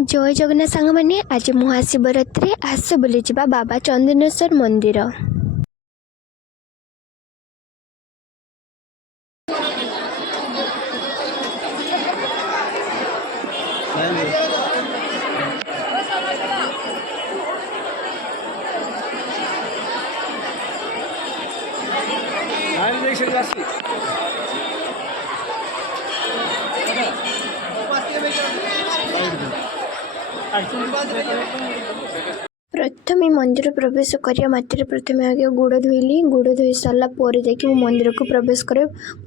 जय जगन्नाथ सांग मैंने आज महाशिवरात्रि आस बुली जा बाबा चंदनेश्वर मंदिर। प्रथम मंदिर प्रवेश करिया मात्र प्रथम आगे गुड़ धोइली। गुड़ धोई सारा पर जाकि मंदिर को प्रवेश करे।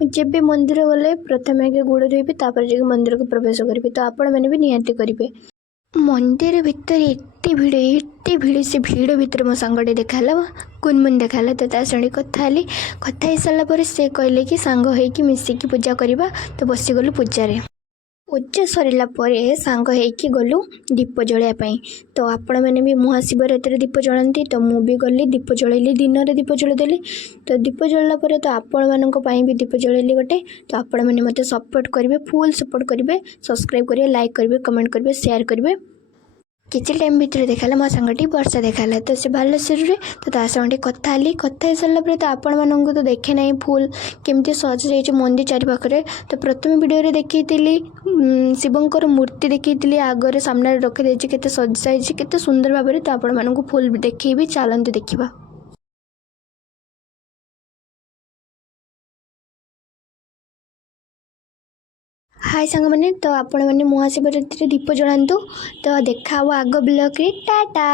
जब मंदिर गले प्रथम आगे गुड़ धोइबी तापर जाकि मंदिर को प्रवेश करी। तो आपण मैंने भी निहाती करेंगे। मंदिर भितर एते भिड़ से भिड़ भितर मो सांगटे देखाला कुनमुन देखाला। तो ता संगे कथा ही सारापर से कहले कि सांग होइकी मिसिकी पूजा करवा। तो बसीगलु पूजा पूजा सरला सांग होइकी गलु दीप जलाइवाई। तो आपण मैंने भी महाशिवरात्रि दीप जलांती। तो मु भी गली दीप जलैली दिन में दीप जलैदेली। तो दीप जलला तो आपण मानी भी दीप जलैली गोटे। तो आपण मैंने मत सपोर्ट करेंगे, फुल सपोर्ट करेंगे, सब्सक्राइब करेंगे, लाइक करेंगे, कमेंट करेंगे, शेयर करेंगे। किसी टाइम भर देखाला मो सांगटी वर्षा देखाला। तो से बालेश्वर तो ता संगे कथा सारापर तो आपण मानू तो देखे ना फुल केमती सज जाइए मंदिर चारिपाखे। तो प्रथम वीडियो देखी शिवंकर मूर्ति देखी आगे सामने रखी के सजाई के सुंदर भाव में। तो आपण मानू फुल देखी चलते देखा। हाय सांग मैंने तो आपण मैंने महाशिवरात्रि दीप जलांतु। तो देखा आग ब्लॉग रे टाटा।